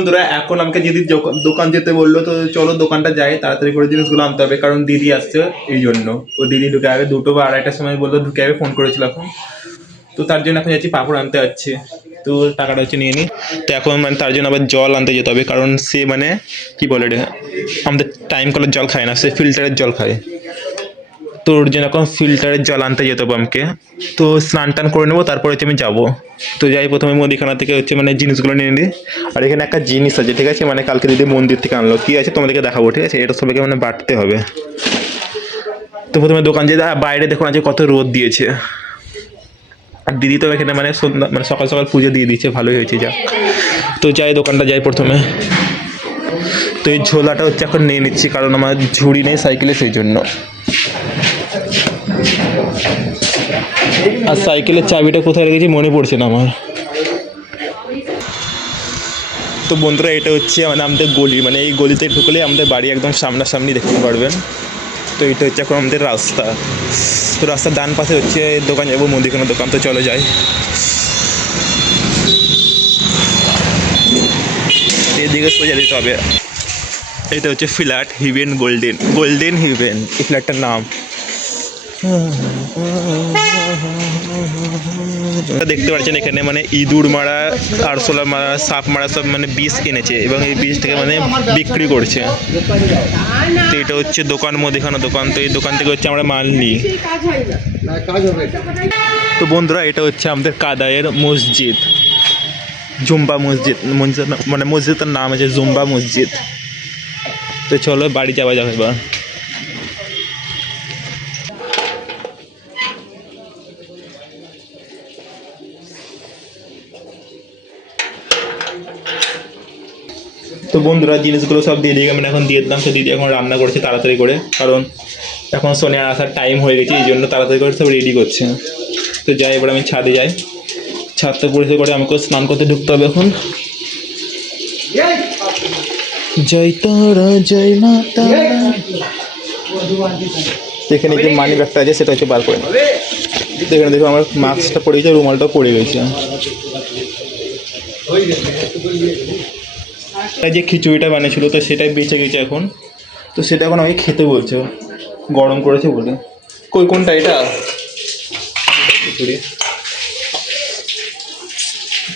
বন্ধুরা এখন আমাকে দিদি দোকান যেতে বললো, তো চলো দোকানটা যাই, তাড়াতাড়ি করে জিনিসগুলো আনতে হবে কারণ দিদি আসছে এই জন্য। ও দিদি ঢুকে যাবে 2টো বা 2:30টার সময় বললো ঢুকে যাবে, ফোন করেছিল এখন। তো তার জন্য এখন যাচ্ছি পাঁপড় আনতে যাচ্ছে। তো টাকাটা হচ্ছে নিয়ে নিই। তো এখন মানে তার জন্য আবার জল আনতে যেতে হবে কারণ সে মানে কি বলে রে, আমাদের টাইম কলের জল খায় না, সে ফিল্টারের জল খায়। তো ওর জন্য এখন ফিল্টারের জল আনতে যেতে হবে আমাকে। তো স্নান টান করে নেবো, তারপরে হচ্ছে আমি যাবো। তো যাই প্রথমে মুদিখানা থেকে হচ্ছে মানে জিনিসগুলো নিয়ে নিই। আর এখানে একটা জিনিস আছে, ঠিক আছে, মানে কালকে দিদি মন্দির থেকে আনলো, কি আছে তোমাদেরকে দেখাবো, ঠিক আছে, এটা সবাইকে মানে বাড়তে হবে। তো প্রথমে দোকান যেতে, বাইরে দেখুন আজকে কত রোদ দিয়েছে। আর দিদি তো এখানে মানে সন্ধ্যা মানে সকাল সকাল পুজো দিয়ে দিচ্ছে, ভালোই হয়েছে যাক। তো যাই দোকানটা যাই প্রথমে। তো এই ঝোলাটা হচ্ছে এখন নিয়ে নিচ্ছি কারণ আমার ঝুড়ি নেই সাইকেলে, সেই জন্য। আর সাইকেলের চাবিটা কোথায় রেখেছি মনে পড়ছে না আমার। তো বন্ধুরা এটা হচ্ছে মানে আমাদের গলি, মানে এই গলিতে ঢুকলে আমাদের বাড়ি একদম সামনাসামনি দেখতে পারবেন। তো এটা হচ্ছে এখন আমাদের রাস্তা। তো রাস্তার ডান পাশে হচ্ছে দোকান যাবো, মুদিখানার দোকান। তো চলো যাই, এদিকে সোজা দিতে হবে। এটা হচ্ছে flat heaven golden, golden heaven এই ফ্ল্যাটটার নাম। দেখতে পাচ্ছেন এখানে মানে ইঁদুর মারা, আরশোলা মারা, সাপ মারা সব মানে বিষ কিনেছে এবং এই বিষ থেকে মানে বিক্রি করছে। তো এটা হচ্ছে দোকান, মুদিখানা দোকান। তো এই দোকান থেকে হচ্ছে আমরা মাল নিই। তো বন্ধুরা এটা হচ্ছে আমাদের কাদায়ের মসজিদ, জুম্বা মসজিদ, মানে মসজিদের নাম আছে জুম্বা মসজিদ। তো চলো বাড়ি যাওয়া যাবে এবার। তো বন্ধুরা জিনিসগুলো সব দিয়ে দিকে মানে এখন দিয়ে দিলাম। তো দিদি এখন রান্না করছে তাড়াতাড়ি করে, কারণ এখন সোনিয়ার আসার টাইম হয়ে গেছে, এই জন্য তাড়াতাড়ি করে সব রেডি করছে। তো যাই এবার আমি ছাদে যাই, ছাদটা পরিষ্কার করে আমাকে স্নান করতে ঢুকতে হবে এখন। জয় তারা জয় মা তারা। এখানে যে মানি ব্যাগটা আছে সেটা হচ্ছে বার করে, এখানে দেখো আমার মাস্কটা পড়ে গেছে, রুমালটা পড়ে গেছে। যে খিচুড়িটা বানিয়েছিল তো সেটাই বেঁচে গেছে এখন। তো সেটা এখন আমাকে খেতে বলছে, গরম করেছে বলে। কোনটা এটা খিচুড়ি,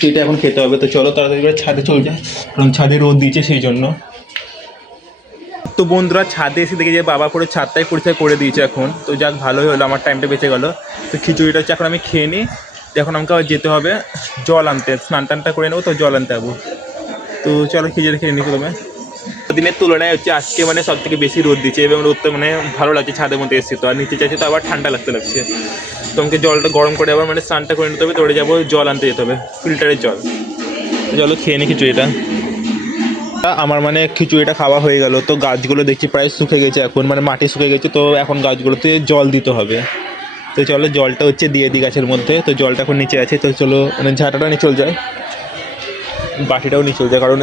এটা এখন খেতে হবে। তো চলো তাড়াতাড়ি করে ছাদে চলে যায় কারণ ছাদে রোদ দিয়েছে সেই জন্য। তো বন্ধুরা ছাদে এসে দেখে যে বাবা পুরো ছাদটাই পরিষ্কার করে দিয়েছে এখন। তো যাক ভালোই হলো, আমার টাইমটা বেঁচে গেলো। তো খিচুড়িটা হচ্ছে এখন আমি খেয়ে নিই। তো এখন আমাকে আবার যেতে হবে জল আনতে, স্নান টানটা করে নেবো, তো জল আনতে যাবো। তো চলো খিচুড়ি খেয়ে নিই প্রথমে। দিনের তুলনায় হচ্ছে আজকে মানে সব থেকে বেশি রোদ দিচ্ছে এবং রোদটা মানে ভালো লাগছে, ছাদের মধ্যে এসেছি তো, আর নিচে চাইছে তো আবার ঠান্ডা লাগতে লাগছে। তো আমাকে জলটা গরম করে আবার মানে স্নানটা করে নিতে হবে, দৌড়ে যাবো জল আনতে যেতে হবে, ফিল্টারের জল। তো চলো খেয়ে নিই খিচুড়িটা। আমার মানে খিচুড়িটা খাওয়া হয়ে গেল। তো গাছগুলো দেখছি প্রায় শুকে গেছে এখন, মানে মাটি শুকে গেছে, তো এখন গাছগুলোতে জল দিতে হবে। তো চলো জলটা হচ্ছে দিয়ে দিই গাছের মধ্যে। তো জলটা এখন নিচে আছে, তো চলো মানে ঝাঁটাটা নিয়ে চল যায়, বাটিটাও নিয়ে চল যায় কারণ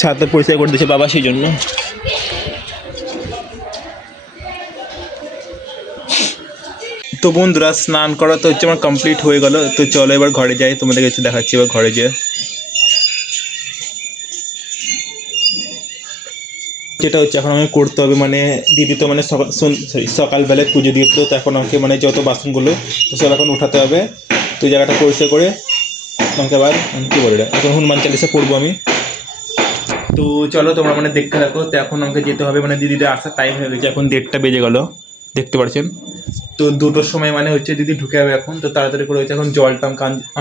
ছাদটা পরিষ্কার করে দিয়েছে বাবা সেই জন্য। তো বন্ধুরা স্নান করা তো হচ্ছে আমার কমপ্লিট হয়ে গেল। তো চলো এবার ঘরে যাই, তোমাদের কাছে দেখাচ্ছি এবার ঘরে যেয়ে। যেটা হচ্ছে এখন আমাকে করতে হবে মানে দিদি তো মানে সকালবেলায় পুজো দিয়ে, তো এখন আমাকে মানে যত বাসনগুলো তো সব এখন উঠাতে হবে। তো জায়গাটা পরিষ্কার করে আমাকে আবার কী বলে এখন হনুমান চালিশা পড়বো আমি। তো চলো তোমরা মানে দেখতে থাকো। তো এখন আমাকে যেতে হবে, মানে দিদিদের আসার টাইম হয়ে গেছে, এখন 1:30 বেজে গেল দেখতে পাচ্ছেন। তো 2টোর সময় মানে হচ্ছে দিদি ঢুকে যাবে এখন। তো তাড়াতাড়ি করে হচ্ছে এখন জলটা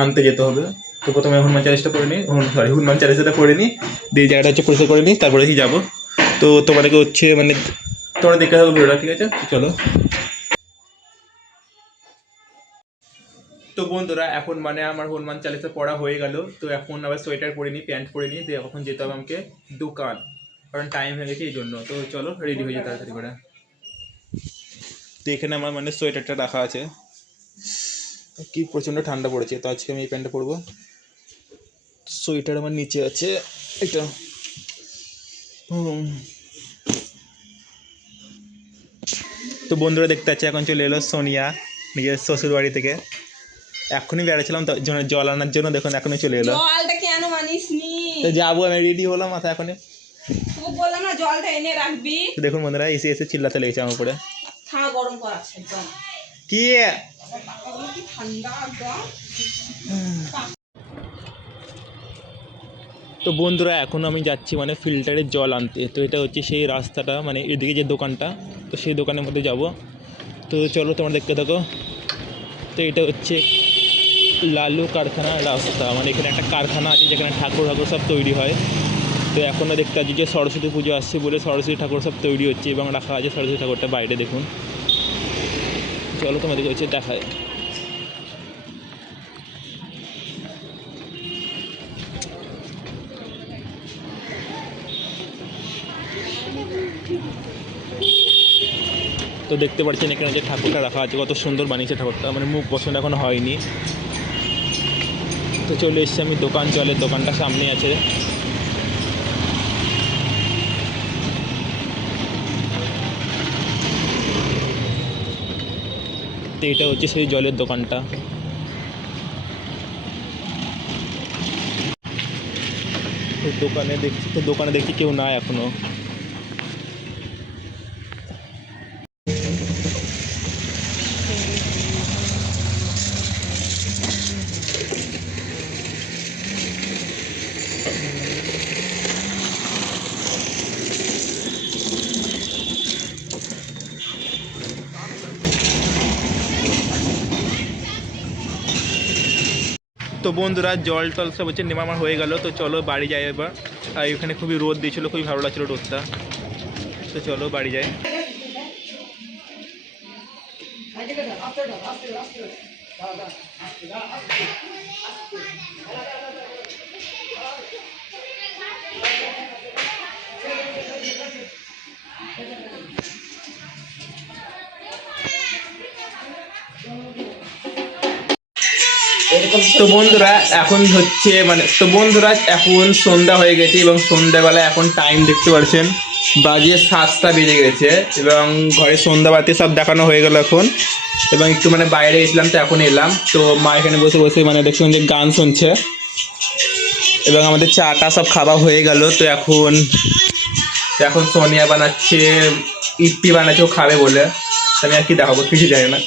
আনতে যেতে হবে। তো প্রথমে হনুমান চালিশাটা করে নিই, হনুমান চালিশাটা করে নিই, দিয়ে জায়গাটা হচ্ছে পরিষ্কার করে নিই, তারপরে কি যাবো। তো তোমাদেরকে হচ্ছে মানে তোমরা দেখতে থাকো ভিডিওটা, ঠিক আছে চলো। তো বন্ধুরা এখন মানে আমার হনুমান চালিশা পড়া হয়ে গেল। তো এখন আবার সোয়েটার পরে নিই, প্যান্ট পরে নিই, দিয়ে এখন যেতে হবে আমাকে দোকান, কারণ টাইম হয়ে গেছে এই জন্য। তো চলো রেডি হয়ে যেতে তাড়াতাড়ি করে। তো এখানে আমার মানে সোয়েটারটা রাখা আছে, কি প্রচণ্ড ঠান্ডা পড়েছে, তো আজকে আমি এই প্যান্টটা পরবো। সোয়েটার আমার নিচে আছে এটা। তো বন্ধুরা দেখতে পাচ্ছি এখন চলে এলো সোনিয়া নিজের শ্বশুর বাড়ি থেকে। এখনই বেড়েছিলাম জল আনার জন্য, দেখুন এখনই চলে এলো। জলটা কেন মানিসনি? তো যাবো, আমি রেডি হলাম মাথা এখন। তোকে বললাম না জলটা এনে রাখবি। দেখুন বন্ধুরা এসে এসে চিল্লাতে লেগেছে আমার উপরে। ঠান্ডা গরম করাচ্ছে একদম। কি কি ঠান্ডা একদম। তো বন্ধুরা এখন আমি যাচ্ছি মানে ফিল্টারের জল আনতে। তো এটা হচ্ছে সেই রাস্তাটা, মানে এদিকে যে দোকানটা, তো সেই দোকানের মধ্যে যাব। তো চলো তোমরা দেখতে থাকো। তো এটা হচ্ছে লালু কারখানার রাস্তা, মানে এখানে একটা কারখানা আছে যেখানে ঠাকুর সব তৈরি হয়। তো এখনও দেখতে পাচ্ছি যে সরস্বতী পুজো আসছে বলে সরস্বতী ঠাকুর সব তৈরি হচ্ছে এবং রাখা আছে সরস্বতী ঠাকুরটা বাইরে দেখুন। চলো তোমাদেরকে হচ্ছে দেখায়। তো দেখতে পাচ্ছেন এখানে যে ঠাকুরটা রাখা আছে কত সুন্দর বানিয়েছে ঠাকুরটা, মানে মুখ পছন্দ এখন হয়নি। তো চলে এসছি আমি দোকান, জলের দোকানটা সামনে আছে। তো এটা হচ্ছে সেই জলের দোকানটা। তো দোকানে দেখছি কেউ নাই এখনো। তো বন্ধুরা জল টল সব হচ্ছে নেমা আমার হয়ে গেল। তো চলো বাড়ি যাই এবার। আর এখানে খুবই রোদ দিয়েছিল, খুবই ভালো লাগছিল রোদটা। তো চলো বাড়ি যাই। তো বন্ধুরা এখন হচ্ছে এখন সন্ধ্যা হয়ে গেছে এবং সন্ধ্যাবেলা এখন টাইম দেখতে পাচ্ছেন বাজে 7টা বেজে গেছে এবং ঘরে সন্ধ্যাবাতি সব দেখানো হয়ে গেল এখন। এবং একটু মানে বাইরে গেছিলাম, তো এখন এলাম। তো মা এখানে বসে বসে মানে দেখছেন যে গান শুনছে এবং আমাদের চাটা সব খাওয়া হয়ে গেল। তো এখন সোনিয়া বানাচ্ছে, ইপ্পি বানাচ্ছে ও খাবে বলে। আমি আর কি দেখাবো, কিছু জানি না।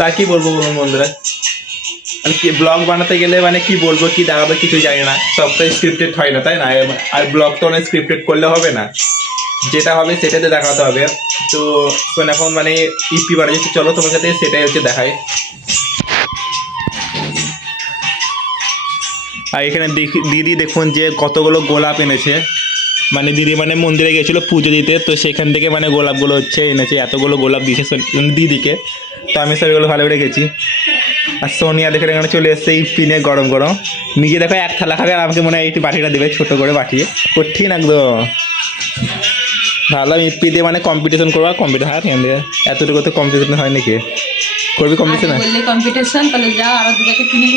তা কি বলবো বলুন বন্ধুরা, মানে কি ব্লগ বানাতে গেলে মানে কি বলবো কি দেখাবো কিছু জানি না, সবটাই স্ক্রিপ্টেড হয় না তাই না? আর ব্লগ তো অনেক স্ক্রিপ্টেড করলে হবে না, যেটা হবে সেটাতে দেখাতে হবে। তো এখন মানে ইপি বানাচ্ছে, চলো তোমার সাথে সেটাই হচ্ছে দেখাই। আর এখানে দিদি দেখুন যে কতগুলো গোলাপ এনেছে, মানে দিদি মানে মন্দিরে গেছিলো পুজো দিতে, তো সেখান থেকে মানে গোলাপগুলো হচ্ছে এনেছে, এতগুলো গোলাপ দিয়েছে দিদিকে। তো আমি সেগুলো ভালো করে গেছি। আর সোনিয়া দেখে এখানে চলে এসছে এই পিনে গরম গরম, নিজে দেখো এক থালা খাবে আর আমাকে মনে হয় এই বাটিটা দেবে ছোট করে বাটি, কঠিন একদম। ভাবলাম ইপি দিয়ে মানে কম্পিটিশন করবো, কম্পিটিশন হয় কেন দিয়ে, এতটুকু তো কম্পিটিশন হয় নাকি? করবি কম্পিটিশন?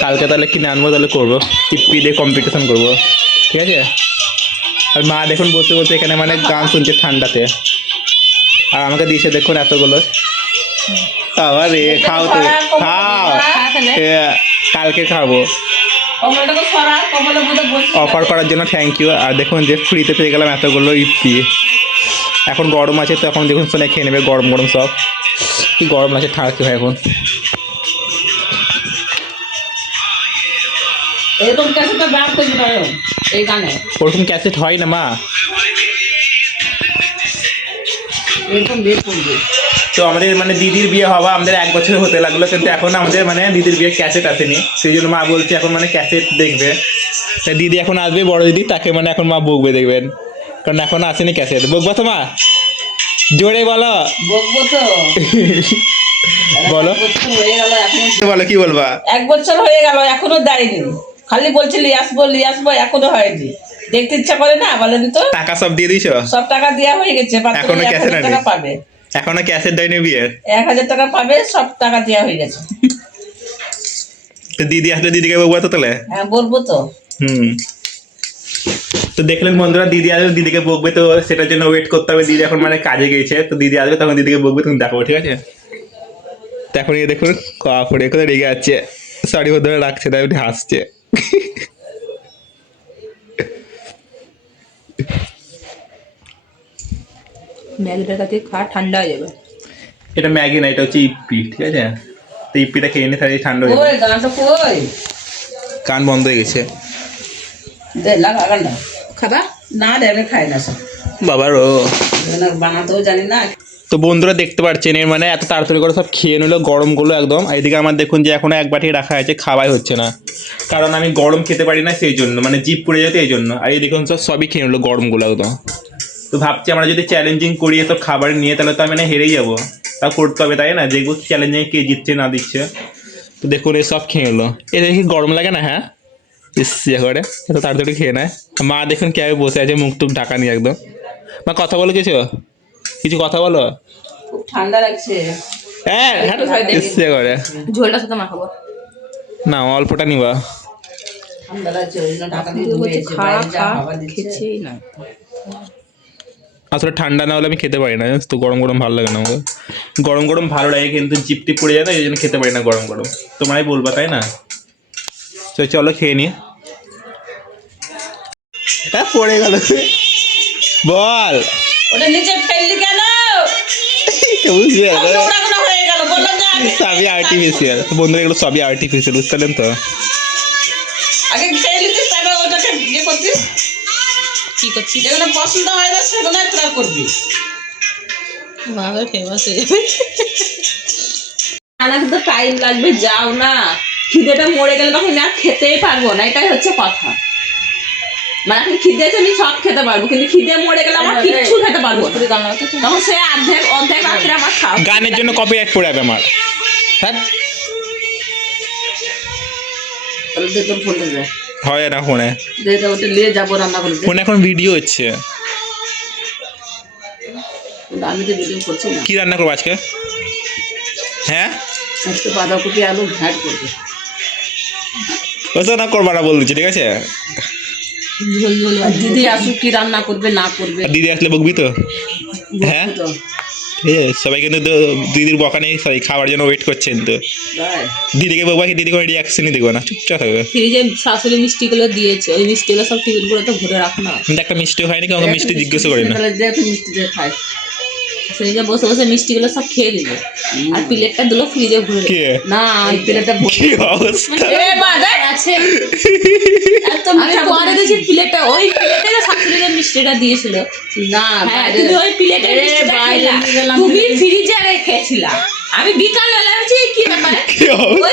কালকে তাহলে কিনে আনবো, তাহলে করবো ইপি দিয়ে কম্পিটিশন করবো, ঠিক আছে? আর মা দেখুন বসে বসে এখানে মানে গান শুনছে ঠান্ডাতে, আর আমাকে দিয়েছে দেখুন এতগুলো। আবার খাও তো, খাও, কালকে খাবো। অফার করার জন্য থ্যাংক ইউ। আর দেখুন যে ফ্রিতে পেয়ে গেলাম এতগুলো ইপি। এখন গরম আছে তো এখন দেখুন সোনা খেয়ে নেবে গরম গরম সব। কি গরম আছে, ঠান্ডা কি হয় এখন। ওরকম ক্যাসেট হয় না মা। তো আমাদের মানে দিদির বিয়ে হওয়া আমাদের 1 বছর হতে লাগলো, কিন্তু এখন আমাদের মানে দিদির বিয়ে ক্যাসেট আসেনি, সেই জন্য মা বলছে এখন মানে ক্যাসেট দেখবে। তাই দিদি এখন আসবে, বড় দিদি, তাকে মানে এখন মা বকবে দেখবেন, কারণ এখন আসেনি ক্যাসেট। বকবো তো মা, জোরে বলো। বকবো তো। বলো বলো কি বলবা। 1 বছর হয়ে গেল এখনো দেয়নি, খালি বলছে নিয়ে আসবো এখনো হয়নি। দেখতে ইচ্ছা করে না, বলেন তো। টাকা সব দিয়ে দিছো? সব টাকা দেওয়া হয়ে গেছে, এখনো ক্যাসেট টাকা পাবে, এখনো ক্যাসেট দেয়নি বিয়ের। 1000 টাকা পাবে, সব টাকা দেওয়া হয়ে গেছে। তো দিদি আসলে দিদিকে বলবো তো তাহলে? হ্যাঁ বলবো তো। তো দেখলেন বন্ধুরা দিদি আসবে, দিদিকে বকবে, তো সেটার জন্য ওয়েট করতে হবে। দিদি এখন মানে কাজে গেছে, তো দিদি আসবে তখন দিদিকে বকবে, তুমি দেখাবো, ঠিক আছে? তো এখন দেখুন কোথায় রেগে যাচ্ছে। শাড়ি ধরে রাখছে, তাই উনি হাসছে। ম্যাগিটার কাছে খা, ঠান্ডা হয়ে যাবে। এটা ম্যাগি না, এটা হচ্ছে ইপ্পি, ঠিক আছে? তো ইপ্পিটা খেয়ে নি, তাহলে ঠান্ডা হয়ে ওই যাবে। গানটা কই কান বন্ধ হয়ে গেছে দে লাগা গানটা খাবা? না রে আমি খাই না সব বাবার ও। বানাতেও জানি না। তো বন্ধুরা দেখতে পাচ্ছেন, এর মানে এত তাড়াতাড়ি করে সব খেয়ে নিল গরমগুলো একদম। আর এদিকে আমার দেখুন যে এখনো এক বাটি রাখা আছে, খাওয়াই হচ্ছে না, কারণ আমি গরম খেতে পারি না সেই জন্য, মানে জিভ পড়ে যেতে এই জন্য। আর এই দেখুন সবই খেয়ে নিল গরমগুলো একদম। তো ভাবছি আমরা যদি চ্যালেঞ্জিং করি তো খাবার নিয়ে, তাহলে তো আমি না হেরেই যাবো। তা করতে হবে, তাই না? দেখবো চ্যালেঞ্জিং কে জিতছে না দিচ্ছে। তো দেখুন এই সব খেয়ে নিলো। এ দেখি গরম লাগে না? হ্যাঁ, ইয়ে করে এত তাড়াতাড়ি খেয়ে নেয়। মা দেখুন কে বসে আছে, মুখ টুক ঢাকা নিয়ে একদম। মা কথা বলো, কিছু কিছু কথা বলো। খুব ঠান্ডা লাগছে। হ্যাঁ ইচ্ছে করে। ঝোলটার সাথে মাখাবো। না অল্পটা নিবা। ঠান্ডা লাগছে ওই জন্য ঢাকা দিয়ে বলছে ঘুমিয়েছে, খা বাইরে যা খা, হাওয়া দিচ্ছে। খেছেই না। আসলে ঠান্ডা না হলে আমি খেতে পারি না, জানিস তো। গরম গরম ভালো লাগে না আমাকে। গরম গরম ভালো লাগে কিন্তু জিপ টিপ পড়ে যায় না, এই জন্য খেতে পারি না গরম গরম। তোমায় বলবা, তাই না? তো চলো খেয়ে নি। হ্যাঁ পড়ে গেল, বল। ওটা নিচে ফেললি কেন? বুঝবে নোংরা নোংরা হয়ে গেল, বললাম যে আগে সবই আর্টিফিশিয়াল বন্ধুরা, এগুলো সবই আর্টিফিশিয়াল, বুঝতে পারলেন তো? আগে খেয়ে নিতিস, তারপর ওটাকে ইয়ে করতিস। কি করছি? যেগুলো পছন্দ হয় না সেগুলো ট্রাই করবি। বাবা ফেমাস হয়ে যাবে। রান্নাতে তো টাইম লাগবে, যাও না। খিদেটা মরে গেলে তখন আমি আর খেতেই পারবো না, এটাই হচ্ছে কথা। মানে এখন খিদে আছে আমি সব খেতে পারবো, কিন্তু খিদে মরে গেলে আমার কিচ্ছু খেতে পারবো না। তখন সে অর্ধেক অর্ধেক রাত্রে আমার খাওয়া। গানের জন্য কপিরাইট পড়ে যাবে আমার। হ্যাঁ তাহলে দে তোর ফোনটা দে। হয় না ফোনে, দে দে, ওটা নিয়ে যাবো রান্না করে। ফোনে এখন ভিডিও হচ্ছে। আমি তো ভিডিও করছি না। কি রান্না করবো আজকে? হ্যাঁ আজকে বাঁধাকপি আলু ঘ্যাট করবে। ওসব না করবা না বল দিচ্ছি, ঠিক আছে? ঝোল ঝোল আর দিদি আসুক কি রান্না করবে না করবে। আর দিদি আসলে বকবি তো? হ্যাঁ তো ঠিক আছে, সবাই কিন্তু দিদির বকা নেই, সবাই খাওয়ার জন্য ওয়েট করছেন। তো তাই দিদিকে বকবা কি, দিদি কোনো রিয়াকশনই দেখবো না, চুপচাপ থাকবে। ফ্রিজে শাশুড়ি মিষ্টিগুলো দিয়েছে, ওই মিষ্টিগুলো সব টিফিনগুলো তো ভরে রাখ না। কিন্তু একটা মিষ্টি হয়নি, কাউকে মিষ্টি জিজ্ঞেস করি না। তাহলে দে একটু মিষ্টি দিয়ে খাই। ফ্রিজে বসে বসে মিষ্টিগুলো সব খেয়ে দিল, আর প্লেটটা দিল ফ্রিজে ভরে। কে না ওই প্লেটটা কি অবস্থা? এ মা দেখ আছে এত আমি মিঠা পরে দেখি প্লেটটা, ওই প্লেটে শাশুড়িকে মিষ্টিটা দিয়েছিল। না হ্যাঁ বাইরে- তুমি ওই প্লেটে এ, বাইরে নিয়ে গেলাম তুমি প্লেটে। ফ্রিজে রেখেছিলা। আমি বিকাল বেলা বলছি কি ব্যাপার, কি অবস্থা?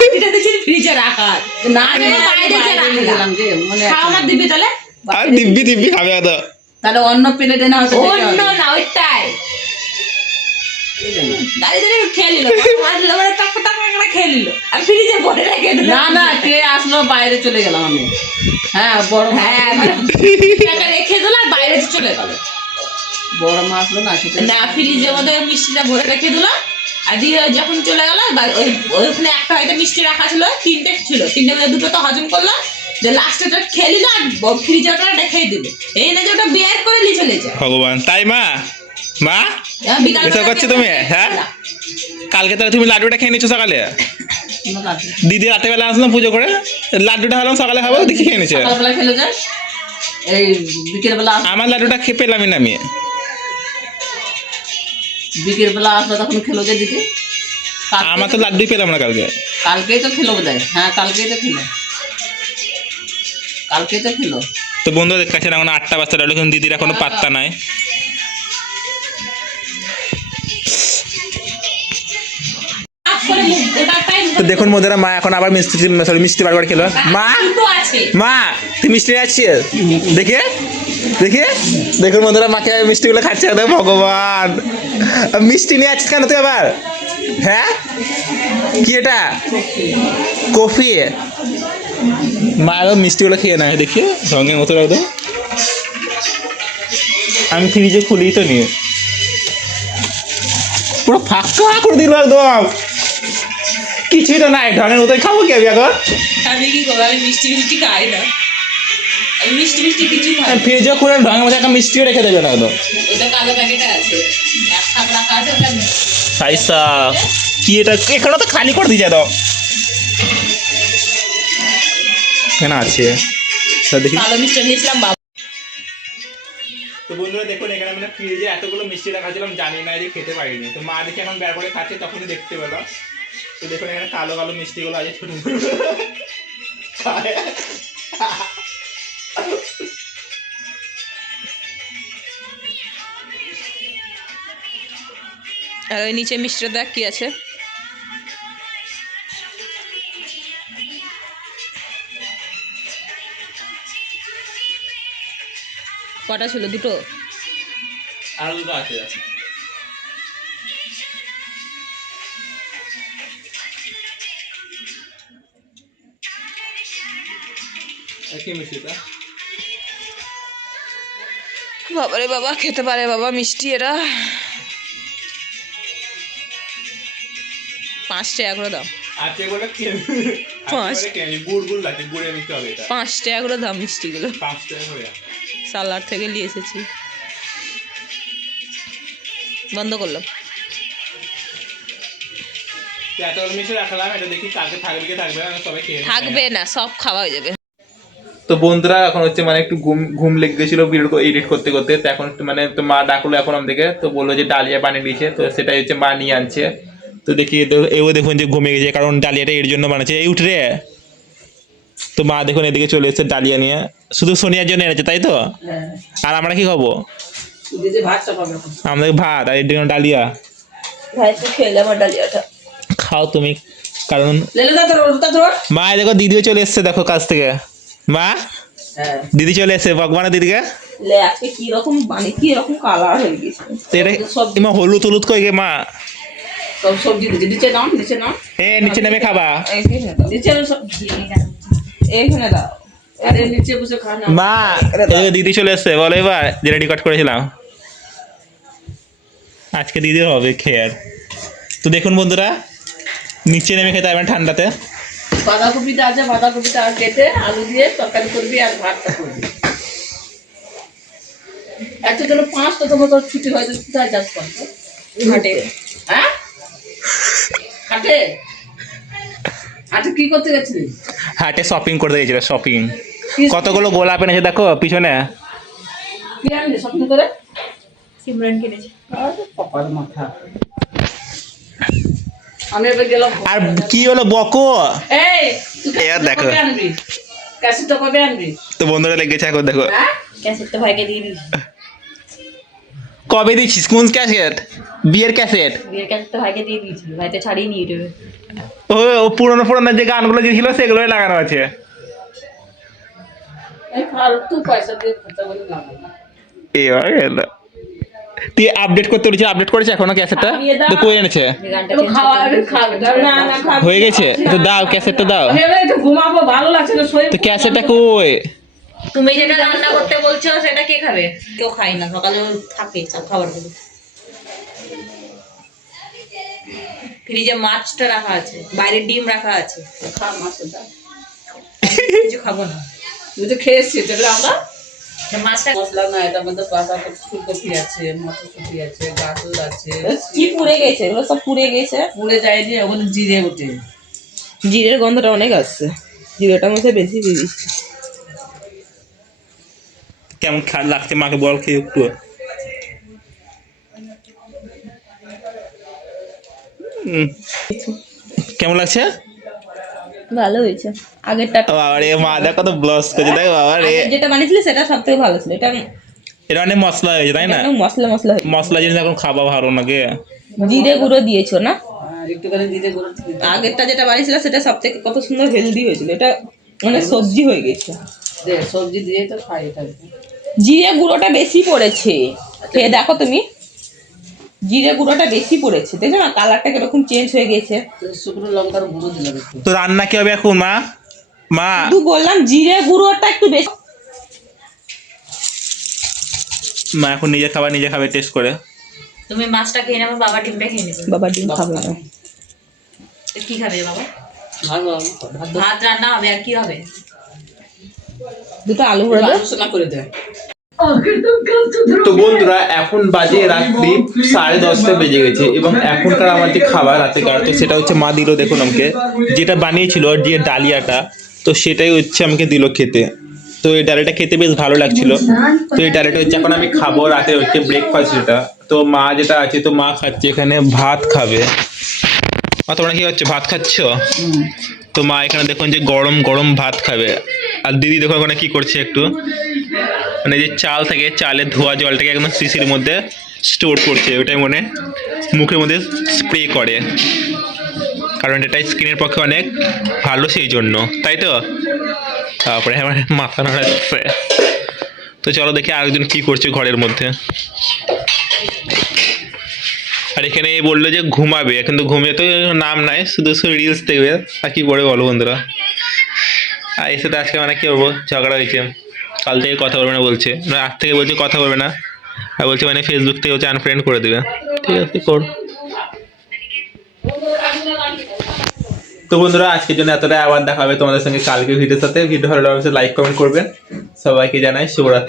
ওই প্লেটটা দেখছি ফ্রিজে রাখা। না আমি রে, বাইরে যে বাইরে নিয়ে রাখলাম। গেলাম যে মনে আছে। খাও না দিবি তাহলে? আর দিব্যি দিব্যি খাবে তো। তাহলে অন্য প্লেটে না হতো অন্য না ওইটাই দাঁড়িয়ে দাঁড়িয়ে খেয়ে নিল, মারলো মানে টাক টাক করে খেয়ে নিল, আর ফ্রিজে ভরে রেখে দিল। না না কে আসলো বাইরে চলে গেলাম আমি। হ্যাঁ বড় মা হ্যাঁ মানে টাকা রেখে দিল আর বাইরে চলে গেল। বড় মা আসলো না খেতে। না ফ্রিজের মধ্যে মিষ্টিটা ভরে রেখে দিল, আর দিয়ে যখন চলে গেল ওইখানে একটা হয়তো মিষ্টি রাখা ছিল, তিনটে ছিল, তিনটে মধ্যে দুটো তো হজম করলো, যে লাস্টে ওটা খেয়ে নিল আর ফ্রিজে ওটা রেখেই দিল। এই না যে ওটা বের করে নিয়ে চলে যায়। ভগবান, তাই মা? মা বিকাল এসব করছো তুমি? হ্যাঁ কালকে তাহলে তুমি লাড্ডুটা খেয়ে নিচ্ছ সকালে? কোনো কাজ নেই। দিদি রাতেবেলা আসলাম পুজো করে, লাড্ডুটা হলাম সকালে খাবো, দেখি খেয়ে নিচ্ছে। সকালবেলা খেলে যায়, এই বিকেলবেলা আমার লাড্ডুটা খেয়ে পেলামই না আমি। বিকেলবেলা আসলো তখন খেলো যে দিদি। আমার তো লাড্ডুই পেলাম না কালকে। কালকেই তো খেলো বোধ হয়। হ্যাঁ কালকেই তো খেলো, কালকেই তো খেলো। তো বন্ধুদের কাছে এখন 8টা বাজতে লাগলো, কিন্তু দিদির এখনো পাত্তা নাই। তো দেখুন বন্ধুরা, মা এখন আবার মিষ্টি বার করে খেলো। মা মা তুই মিষ্টি নিয়ে আসছিস? দেখে দেখে দেখুন বন্ধুরা, মাকে মিষ্টিগুলো খাচ্ছে একদম। ভগবান, মিষ্টি নিয়ে আসছিস কেন তুই আবার? হ্যাঁ কি এটা? কফি? মা একদম মিষ্টিগুলো খেয়ে নেয়, দেখি রঙের মতো একদম। আমি ফ্রিজে খুলি তো নিয়ে পুরো ফাঁকা করে দিল একদম, কিছুই তো নাই, ঢঙের মতোই খাবো কি আমি এখন? আমি কি করবো, আমি মিষ্টি মিষ্টি খাই না, আমি মিষ্টি মিষ্টি কিছু খাই না। ফ্রিজে খুলে ঢঙের মধ্যে একটা মিষ্টিও রেখে দেবে না একদম। ওটা কালো প্যাকেটে আছে, এক থাক রাখা আছে ওটা। সাইসা কি এটা, এখানে তো খালি করে দিয়ে দাও। এখানে আছে তা দেখি। কালো মিষ্টি নিয়েছিলাম বাবা। তো বন্ধুরা দেখুন এখানে মানে ফ্রিজে এতগুলো মিষ্টি রাখা ছিল, আমি জানি না যে খেতে পারিনি। তো মা দেখে এখন বের করে খাচ্ছে, তখনই দেখতে পেলাম। তো দেখুন এখানে কালো কালো মিষ্টিগুলো আছে ছোট ছোট। আর ওই নিচে মিষ্টিটা দেখ কি আছে। কটা ছিল? দুটো? আর দুটো আছে। কি মিষ্টিটা? বাবারে বাবা, খেতে পারে বাবা মিষ্টি এরা। 5 টাকা করে দাও। আছে বলে কেন? পাঁচ। গুড় গুড় লাগে, গুড়ের মিষ্টি হবে এটা। 5 টাকা করে দাম মিষ্টিগুলো। 5 টাকা করে। সালাড থেকে নিয়ে এসেছি। বন্ধ করলাম। তো এতগুলো মিষ্টি রাখলাম, এটা দেখি কালকে থাকবে কি থাকবে না, সবাই খেয়ে নেবে। থাকবে না, সব খাওয়া হয়ে যাবে। তো বন্ধুরা এখন হচ্ছে মানে একটু ঘুম লেগে গেছিল ভিডিও এডিট করতে করতে। তো এখন একটু মানে তো মা ডাকলো এখন আমাদেরকে, তো বললো যে ডালিয়া বানিয়ে দিয়েছে, তো সেটাই হচ্ছে মা নিয়ে আনছে। তো দেখি এও দেখুন যে ঘুমিয়ে গেছে, কারণ ডালিয়াটা এর জন্য বানাচ্ছে। এই উঠরে। তো মা দেখুন এদিকে চলে এসেছে ডালিয়া নিয়ে, শুধু সোনিয়ার জন্য এনেছে তাই তো? আর আমরা কি খাবো? আমাদের ভাত আর এর জন্য ডালিয়া। খাও তুমি, কারণ মা দেখো দিদিও চলে এসছে, দেখো কাছ থেকে। মা দিদি চলে এসছে, ভগবান দিদিকে। কি রকম মানে কি রকম কালার হয়ে গেছে। তো এটা মা হলুদ হলুদ কই গে মা? সব সবজি নিচে নাও, নিচে নাও। নিচে নেমে খাবা? এখানে দাও। আরে নিচে বসে খা না। মা দিদি চলে এসছে, বলো এবার যেটা রেকর্ড করেছিলাম আজকে দিদির হবে খেয়ার। তো দেখুন বন্ধুরা নিচে নেমে খেতে হবে ঠান্ডাতে। বাঁধাকপিটা আছে, বাঁধাকপিটা কেটে আলু দিয়ে তরকারি করবি আর ভাতটা করবি। এত জন্য 5টা তোমার ছুটি হয়তো কোথায় যাস করতো? হাটে। হ্যাঁ হাটে? হাটে কি করতে গেছিলি? হাটে শপিং করতে গেছিল, শপিং। কতগুলো গোলাপ এনেছে দেখো পিছনে। কি আনলি শপিং করে? সিমরান কিনেছে। আরে কপাল মাথা। আমি এবার গেলাম। আর কি হলো বকো? এই তুই এবার দেখো। কবে আনবি? ক্যাসেটটা কবে আনবি? তো বন্ধুরা লেগেছে এখন দেখো। হ্যাঁ ক্যাসেটটা ভাইকে দিয়ে দিস। কবে দিচ্ছিস? কোন ক্যাসেট? বিয়ের ক্যাসেট? বিয়ের ক্যাসেটটা ভাইকে দিয়ে দিয়েছি, ভাই তো ছাড়িয়ে নিয়ে ইউটিউবে। ও পুরোনো পুরোনো যে গানগুলো যে ছিল সেগুলোই লাগানো আছে। এই ফালতু পয়সা দিয়ে খরচা করে লাভ নেই। এবার গেল। তুই আপডেট করতে বলেছিস, আপডেট করেছে এখনো ক্যাসেটটা? তো কই এনেছে? গানটা একটু খাওয়া খাবে না না খাবে। হয়ে গেছে তো দাও, ক্যাসেটটা দাও। আমি এবার একটু ঘুমাবো, ভালো লাগছে না শরীর। তো ক্যাসেটটা কই? তুমি যেটা রান্না করতে বলছো সেটা কে খাবে? কেউ খায় না, সকালে থাকে সব খাবারগুলো। ফ্রিজে মাছটা রাখা আছে, বাইরে ডিম রাখা আছে। খা মাছের ডাল। কিছু খাবো না। তুই তো খেয়ে এসছিস, এগুলো আমরা মাছটা মশলা না, এটার মধ্যে ফুলকপি আছে, মটরশুঁটি আছে, গাজর আছে। কি পুড়ে গেছে? এগুলো সব পুড়ে গেছে। পুড়ে যায়নি, ওগুলো জিরে ওঠে। জিরের গন্ধটা অনেক আসছে, জিরেটার মধ্যে বেশি দিয়ে দিচ্ছি। কেমন লাগছে মাকে বল খেয়ে একটু। কেমন লাগছে? ভালো হয়েছে। আগেরটা বাবা রে, মা দেখো তো ব্লস করছে, দেখো বাবা রে। আগের যেটা বানিয়েছিলে সেটা সব থেকে ভালো ছিল। এটা এটা অনেক মশলা হয়েছে তাই না? অনেক মশলা মশলা হয়েছে। মশলা জিনিস এখন খাবা ভালো নাকি? জিরে গুঁড়ো দিয়েছো না? আর একটুখানি জিরে গুঁড়ো দিতে। আগেরটা যেটা বানিয়েছিল সেটা সব থেকে কত সুন্দর হেলদি হয়েছিল। এটা অনেক সবজি হয়ে গেছে। দে সবজি দিয়ে তো খাই এটা। জিরে গুঁড়োটা বেশি পড়েছে, খেয়ে দেখো তুমি। জিরে গুঁড়োটা বেশি পড়েছে, দেখো না কালারটা কিরকম চেঞ্জ হয়ে গেছে। শুকনো লঙ্কার গুঁড়ো দিলাম একটু। তো রান্না কি হবে এখন মা? মা শুধু বললাম জিরে গুঁড়োটা একটু বেশি। মা এখন নিজে খাবে টেস্ট করে। তুমি মাছটা খেয়ে নেবো, বাবা ডিমটা খেয়ে নেবে। বাবা ডিম খাবে না। তো কি খাবে বাবা? ভালো ভাত রান্না হবে, আর কি হবে? দুটো আলু ভরে দাও। আলোচনা করে দে। তো বন্ধুরা এখন বাজে রাত্রি 10:30 বেজে গেছে এবং এখনকার আমার যে খাবার রাতে তো সেটা হচ্ছে মা দিল দেখুন আমাকে, যেটা বানিয়েছিল যে ডালিয়াটা। তো সেটাই হচ্ছে আমাকে দিল খেতে। তো এই ডালেটা খেতে বেশ ভালো লাগছিল। তো এই ডালেটা হচ্ছে এখন আমি খাবো, রাতে হচ্ছে ব্রেকফাস্ট যেটা। তো মা যেটা আছে, তো মা খাচ্ছে এখানে ভাত খাবে। তোমরা কি হচ্ছে ভাত খাচ্ছ? তো মা এখানে দেখুন যে গরম গরম ভাত খাবে। আর দিদি দেখো ওখানে কি করছে একটু, মানে যে চাল থাকে, চালের ধোয়া জলটাকে একদম শিশির মধ্যে স্টোর করছে, ওটাই মনে মুখের মধ্যে স্প্রে করে, কারণ এটা স্কিনের পক্ষে অনেক ভালো সেই জন্য, তাই তো? তারপরে আমার মাথা নাড়াচ্ছে। তো চলো দেখি আরেকজন কি করছে ঘরের মধ্যে। আর এখানে বললো যে ঘুমাবে, কিন্তু ঘুমিয়ে তো নাম নাই, শুধু শুধু রিলস দেখবে। আর কি করে বলো বন্ধুরা। আর এর সাথে আজকে মানে কি বলবো, ঝগড়া হয়েছে, কাল থেকে কথা বলবে না বলছে, মানে আজ থেকে বলছে কথা বলবে না, আর বলছে মানে ফেসবুক থেকে হচ্ছে আনফ্রেন্ড করে দেবে। ঠিক আছে, কর। তো বন্ধুরা আজকের জন্য এতটাই, আবার দেখা হবে তোমাদের সঙ্গে কালকে ভিডিওর সাথে। ভিডিও ভালো লাগলে লাইক কমেন্ট করবেন। সবাইকে জানাই শুভরাত্রি।